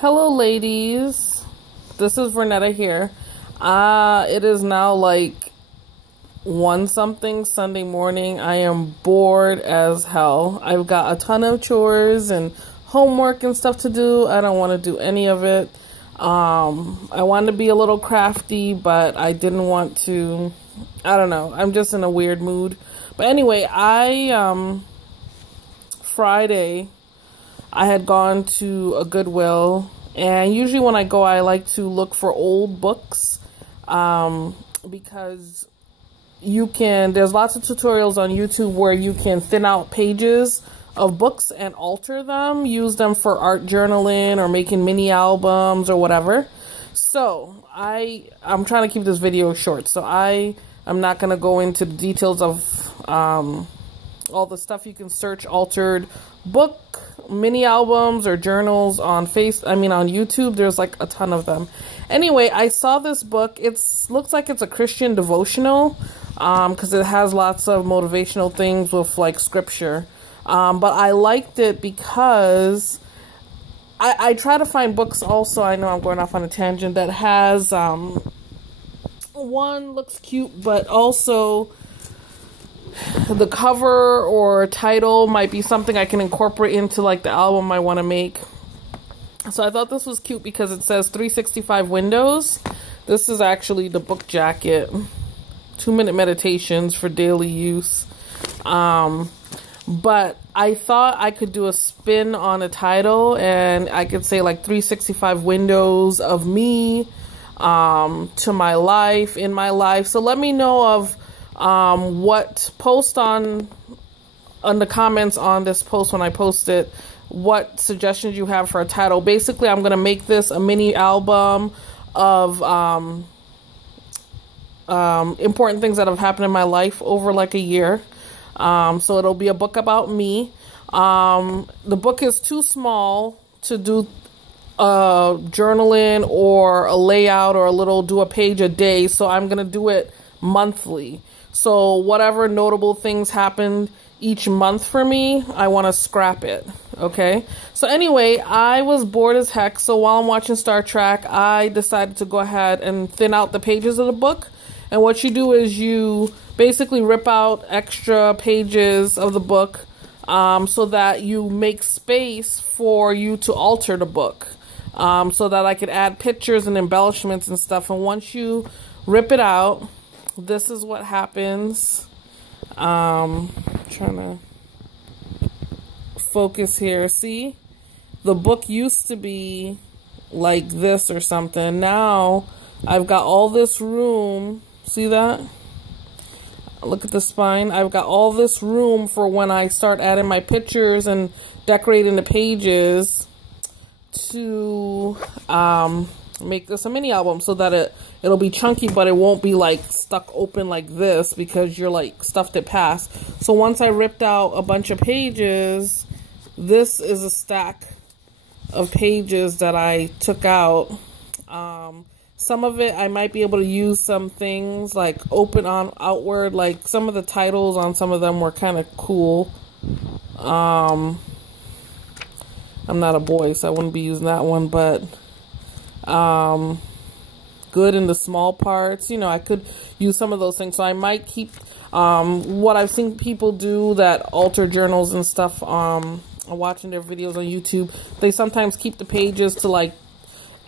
Hello, ladies. This is Vernetta here. It is now like 1 something Sunday morning. I am bored as hell. I've got a ton of chores and homework and stuff to do. I don't want to do any of it. I wanted to be a little crafty, but I didn't want to. I don't know. I'm just in a weird mood. But anyway, Friday, I had gone to a Goodwill, and usually when I go, I like to look for old books, because there's lots of tutorials on YouTube where you can thin out pages of books and alter them, use them for art journaling or making mini albums or whatever. So I'm trying to keep this video short, so I'm not going to go into the details of all the stuff you can search altered book mini albums or journals on YouTube. There's like a ton of them. Anyway, I saw this book. Looks like it's a Christian devotional, because it has lots of motivational things with like scripture. But I liked it because I try to find books also. I know I'm going off on a tangent that has one looks cute, but also the cover or title might be something I can incorporate into like the album I want to make. So I thought this was cute because it says 365 Windows. This is actually the book jacket. 2-minute meditations for daily use. But I thought I could do a spin on a title, and I could say like 365 windows of me, to my life, in my life. So let me know of post on the comments on this post when I post it, what suggestions you have for a title. Basically, I'm going to make this a mini album of important things that have happened in my life over like a year. So it'll be a book about me. The book is too small to do journaling or a layout or do a page a day. So I'm going to do it monthly. So whatever notable things happened each month for me, I want to scrap it. Okay. So anyway, I was bored as heck. So while I'm watching Star Trek, I decided to go ahead and thin out the pages of the book. And what you do is you basically rip out extra pages of the book, so that you make space for you to alter the book, so that I could add pictures and embellishments and stuff. And once you rip it out, this is what happens. Trying to focus here. See, the book used to be like this or something. Now I've got all this room. See that? Look at the spine. I've got all this room for when I start adding my pictures and decorating the pages to make this a mini album, so that it'll be chunky, but it won't be like stuck open like this because you're like stuffed it past. So once I ripped out a bunch of pages, this is a stack of pages that I took out. Some of it I might be able to use some things like open on outward, like some of the titles on some of them were kind of cool. I'm not a boy, so I wouldn't be using that one, but good in the small parts, I could use some of those things. So I might keep what I've seen people do that alter journals and stuff, watching their videos on YouTube. They sometimes keep the pages to like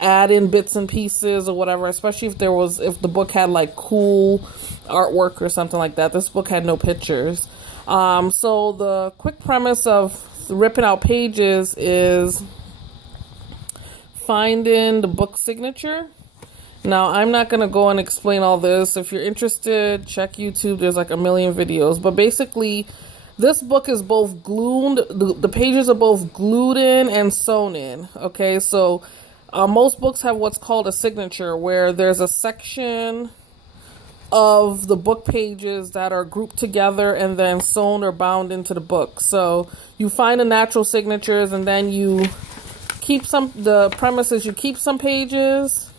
add in bits and pieces or whatever, especially if the book had like cool artwork or something like that. This book had no pictures. So the quick premise of ripping out pages is finding the book signature. Now, I'm not going to go and explain all this. If you're interested, check YouTube. There's like a million videos. But basically, this book is both glued. The pages are both glued in and sewn in. Okay, so most books have what's called a signature, where there's a section of the book pages that are grouped together and then sewn or bound into the book. So you find the natural signatures, and then you keep the premise is you keep some pages,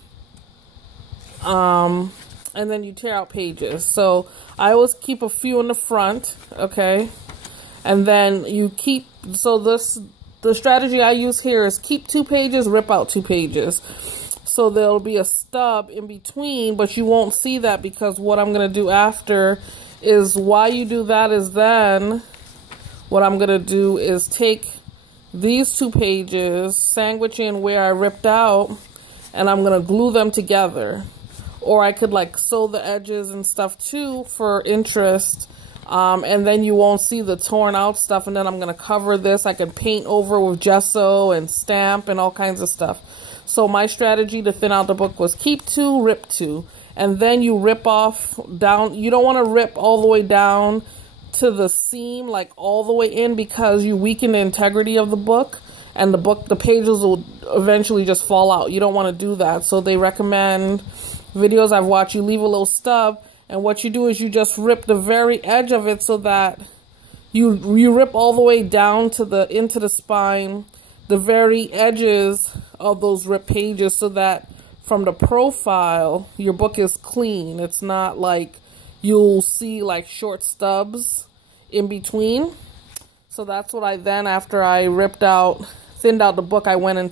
and then you tear out pages. So I always keep a few in the front, okay? And then you keep, so this the strategy I use here is keep 2 pages, rip out 2 pages. So there'll be a stub in between, but you won't see that because what I'm going to do after is while you do that is then what I'm going to do is take these 2 pages, sandwich in where I ripped out, and I'm going to glue them together. Or I could like sew the edges and stuff too for interest. And then you won't see the torn out stuff. And then I'm going to cover this. I can paint over with gesso and stamp and all kinds of stuff. So my strategy to thin out the book was keep 2, rip 2. And then you rip off down. You don't want to rip all the way down to the seam, like all the way in, because you weaken the integrity of the book. And the pages will eventually just fall out. You don't want to do that. So they recommend videos I've watched, you leave a little stub. And what you do is you just rip the very edge of it so that you rip all the way down to into the spine, the very edges of those ripped pages, so that from the profile, your book is clean. It's not like you'll see like short stubs in between. So that's what I then, after I thinned out the book, I went and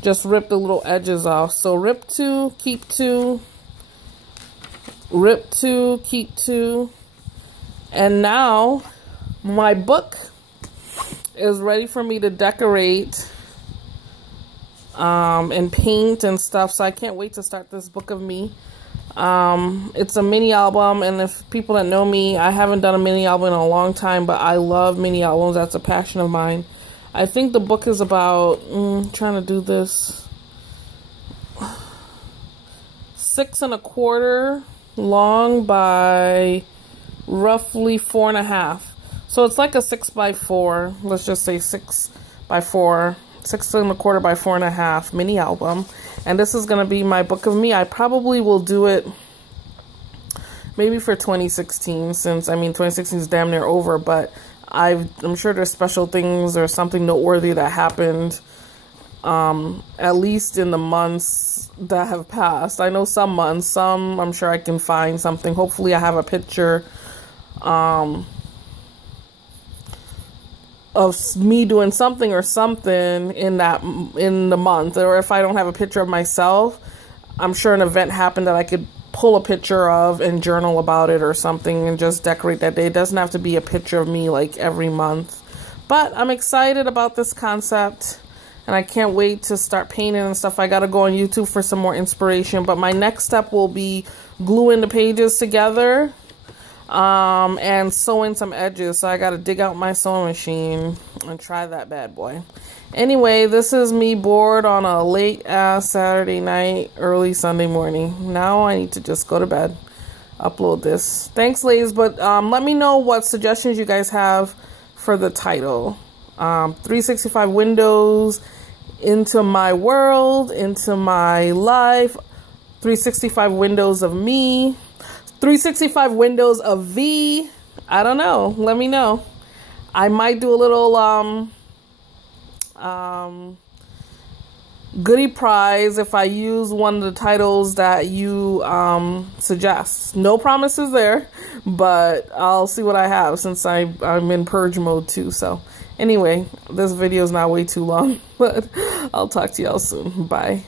just ripped the little edges off. So rip 2, keep 2. Rip 2, keep 2, and now my book is ready for me to decorate and paint and stuff, so I can't wait to start this book of me. It's a mini album, and if people that know me, I haven't done a mini album in a long time, but I love mini albums. That's a passion of mine. I think the book is about, trying to do this, 6 1/4 long by roughly 4 1/2. So it's like a 6 by 4. Let's just say 6 by 4, 6 1/4 by 4 1/2 mini album. And this is going to be my book of me. I probably will do it maybe for 2016, since, I mean, 2016 is damn near over, but I'm sure there's special things or something noteworthy that happened, at least in the months that have passed. I know some months, I'm sure I can find something. Hopefully I have a picture of me doing something or something in the month. Or if I don't have a picture of myself, I'm sure an event happened that I could pull a picture of and journal about it or something and just decorate that day. It doesn't have to be a picture of me like every month. But I'm excited about this concept. And I can't wait to start painting and stuff. I got to go on YouTube for some more inspiration. But my next step will be gluing the pages together and sewing some edges. So I got to dig out my sewing machine and try that bad boy. Anyway, this is me bored on a late-ass Saturday night, early Sunday morning. Now I need to just go to bed, upload this. Thanks, ladies. But let me know what suggestions you guys have for the title. 365 windows into my world, into my life, 365 windows of me, 365 windows of V. I don't know. Let me know. I might do a little goodie prize if I use one of the titles that you suggest. No promises there, but I'll see what I have since I'm in purge mode too. So anyway, this video is not way too long, but I'll talk to y'all soon. Bye.